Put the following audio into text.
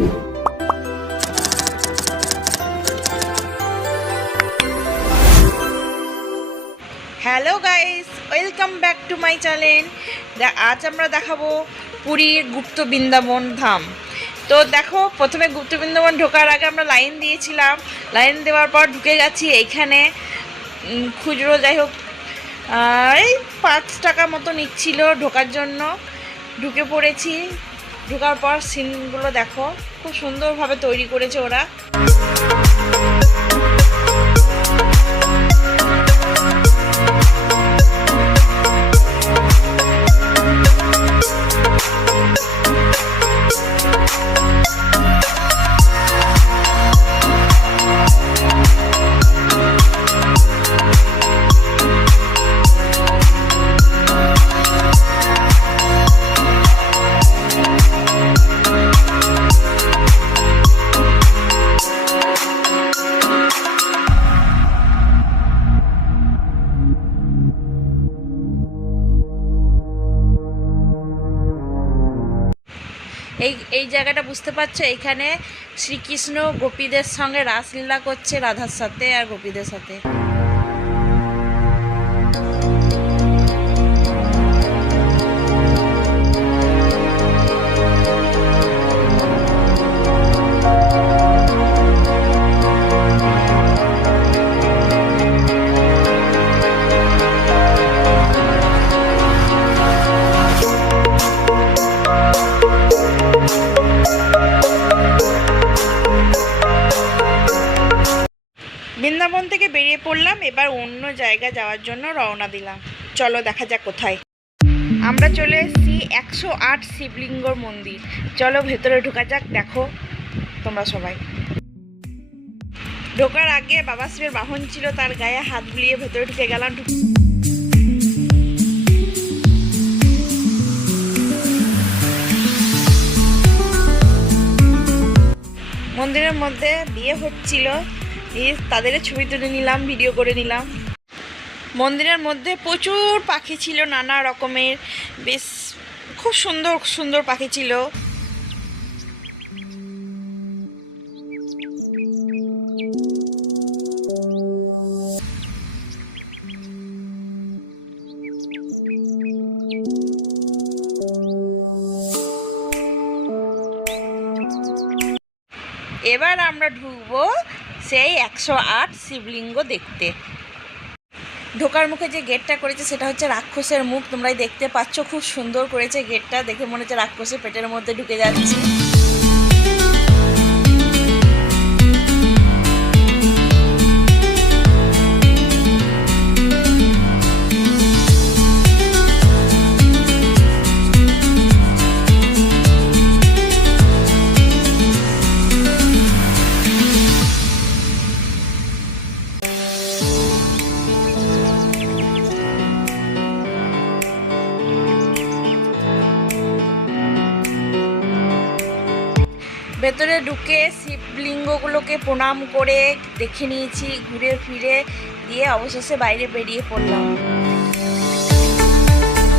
Hello guys, welcome back to my channel. আজ আমরা দেখাবো পুরীর গুপ্ত বৃন্দাবন ধাম। তো দেখো, প্রথমে গুপ্ত বৃন্দাবন ঢোকার আগে আমরা লাইন দিয়েছিলাম। লাইন দেওয়ার পর ঢুকে গেছি এইখানে। খুচরো যাই হোক এই 5 টাকা মতো নিচ্ছিল ঢোকার জন্য। ঢুকে পড়েছি। ঢোকার পর সিনগুলো দেখো, খুব সুন্দরভাবে তৈরি করেছে ওরা। এই জায়গাটা বুঝতে পারছো, এইখানে শ্রীকৃষ্ণ গোপীদের সঙ্গে রাসলীলা করছে, রাধার সাথে আর গোপীদের সাথে। বৃন্দাবন থেকে বেরিয়ে পড়লাম, এবার অন্য জায়গায় যাওয়ার জন্য রওনা দিলাম। চলো দেখা যাক কোথায়। আমরা চলে এসেছি 108 শিবলিঙ্গর মন্দির। চলো ভেতরে ঢোকা যাক। দেখো তোমরা সবাই। ঢোকার আগে বাবা শিবের বাহন ছিল, তার গায়ে হাত বুলিয়ে ভেতরে ঢুকে গেলাম। মন্দিরের মধ্যে বিয়ে হচ্ছিল, তাদের ছবি তুলে নিলাম, ভিডিও করে নিলাম। মন্দিরের মধ্যে প্রচুর পাখি ছিল, নানা রকমের, বেশ খুব সুন্দর সুন্দর পাখি ছিল। এবার আমরা ঢুকবো সেই 108 শিবলিঙ্গ দেখতে। ঢোকার মুখে যে গেটটা করেছে সেটা হচ্ছে রাক্ষসের মুখ, তোমরাই দেখতে পাচ্ছ। খুব সুন্দর করেছে গেটটা, দেখে মনে হচ্ছে রাক্ষসের পেটের মধ্যে ঢুকে যাচ্ছে। ভেতরে ঢুকে শিবলিঙ্গগুলোকে প্রণাম করে দেখে নিয়েছি, ঘুরে ফিরে দিয়ে অবশেষে বাইরে বেরিয়ে পড়লাম।